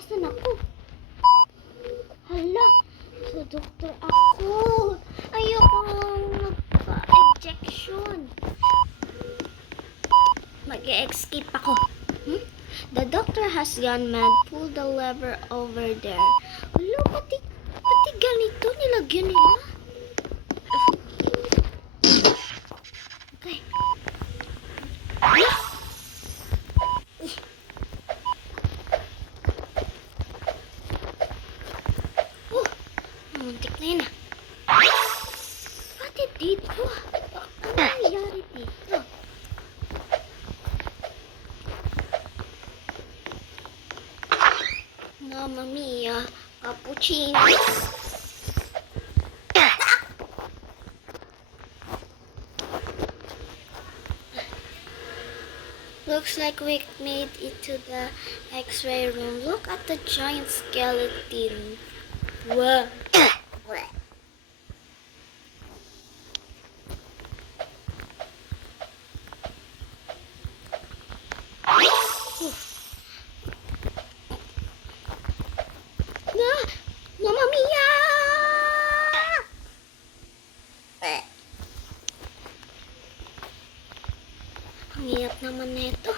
Nasaan ako? Hala, sa doktor ako. Ayokong magpa-injection. Mag-escape ako. The doctor has gone mad. Pull the lever over there. Hala, pati ganito nilagyan nila. Okay. Muntik na yun ah. Pati dito. Ano nangyari dito? Mamma mia, cappuccino. Looks like we made it to the X-ray room. Look at the giant skeleton. Wow. Mamma mia! Ang hirap naman nito.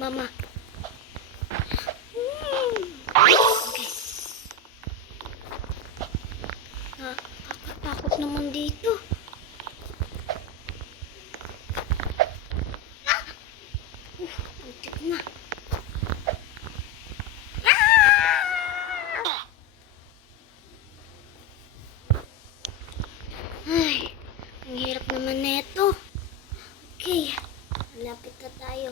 Mama. Okay. Nakakatakot naman dito. Untik na. Ay, ang hirap naman neto. Okay, malapit na tayo.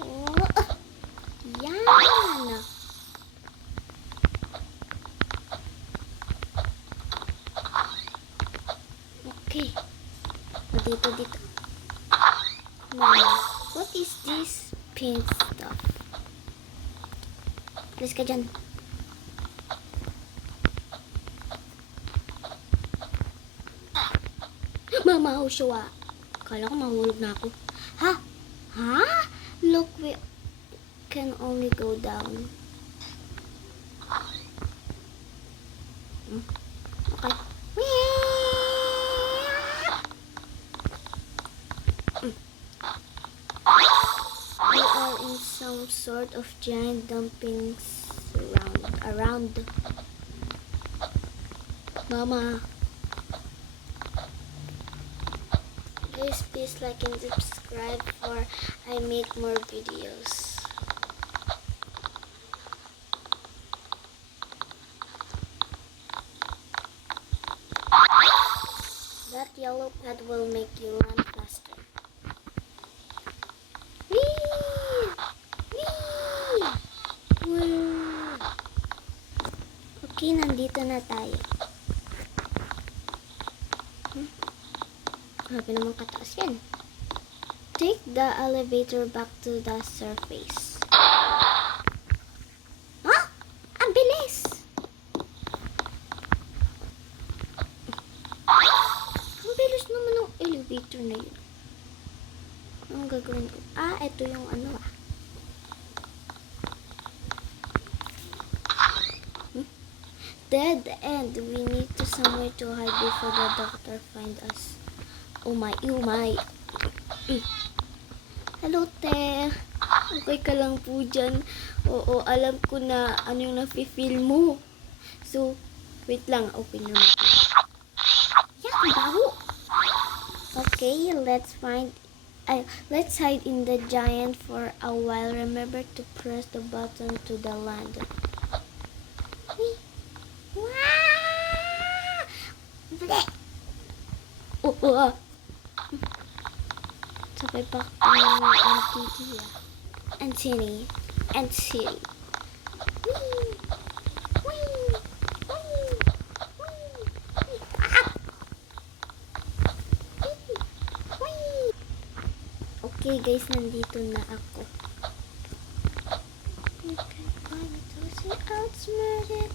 Oh, yan. Okay, dito. Mama, what is this pink stuff? Please ka dyan. Mama, Ushua. Kala ko mahulog na ako. Ha? Look, we can only go down. Okay. We are in some sort of giant dumping around. Mama. Guys, please like and subscribe for I make more videos. That yellow pad will make you run faster. Whee! Okay, nandito na tayo. Grabe naman kataas yan. Take the elevator back to the surface. Ha? Ang bilis! Ang bilis naman ng elevator na yun. Anong gagawin ko? Ito yung ano Dead end. We need to somewhere to hide before the doctor find us. Oh my. Hello, te. Okay ka lang po dyan. Oo, alam ko na ano yung nafe-feel mo. So, wait lang. Open naman ko. Yan, baho. Okay, let's hide in the giant for a while. Remember to press the button to the land. Wow! Sabay pa and City. Okay guys, nandito na ako. You can find it to see outsmart it.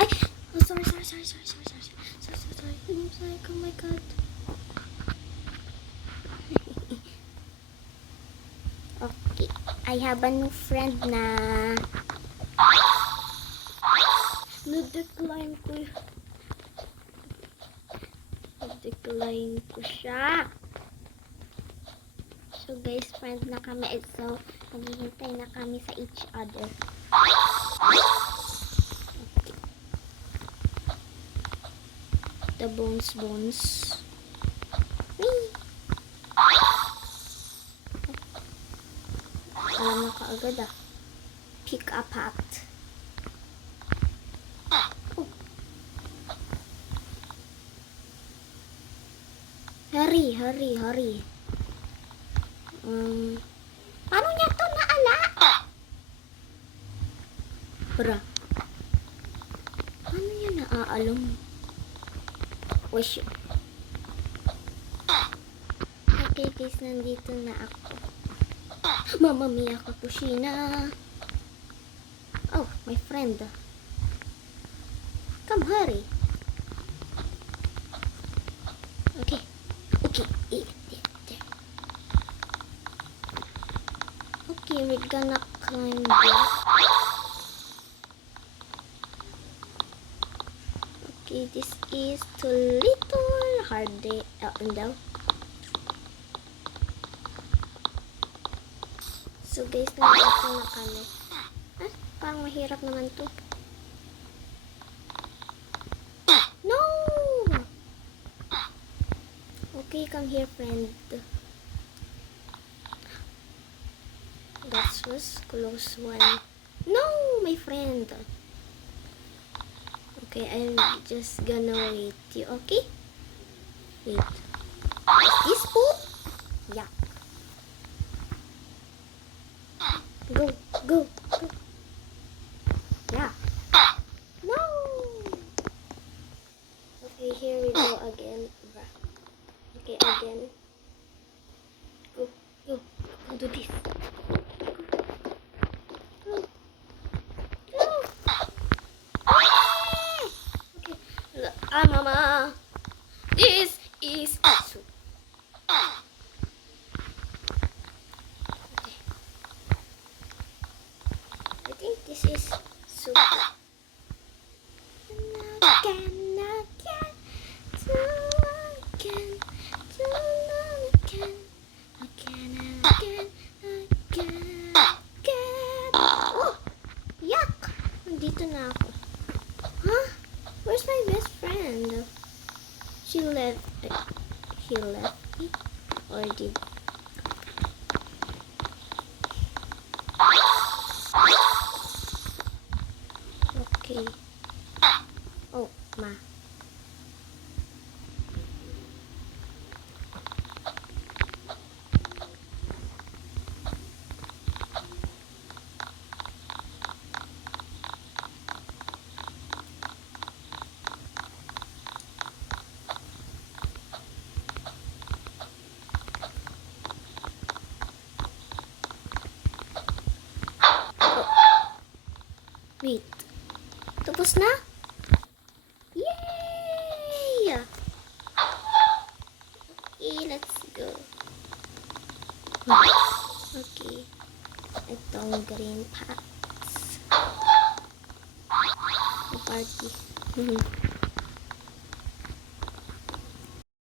Ay! Oh, sorry. I'm like, oh my god. I have a new friend na na-decline ko. Na-decline ko siya. So guys, friend na kami. So, naghihintay na kami sa each other. Okay. The bones. Whee! Alam na kaagad ah. Pick a path. Oh. Hurry. Paano niya to naala? Bra. Paano niya naaalam? Wish. Okay guys, nandito na ako. Mamma mia, Kapushina. Oh, my friend. Come, hurry. Okay. Okay, we're gonna climb this. Okay, this is too little hard down. So guys, nandito na kami. Parang mahirap naman to. No! Okay, come here, friend. That was close one. No, my friend. Okay, I'm just gonna wait you, okay? Wait. Is this food? Yeah. Go. Yeah. No. Okay, here we go again. Okay, again. Go. Do this. Go. Okay. Mama. This is soup. Okay. I think this is soup. Oh, yuck! Nandito na ako. Huh? Where's my best friend? He left me? Or did? Okay. Oh, ma. Wait. Tapos na? Yay! Okay, let's go. Okay. Itong green packs. Party.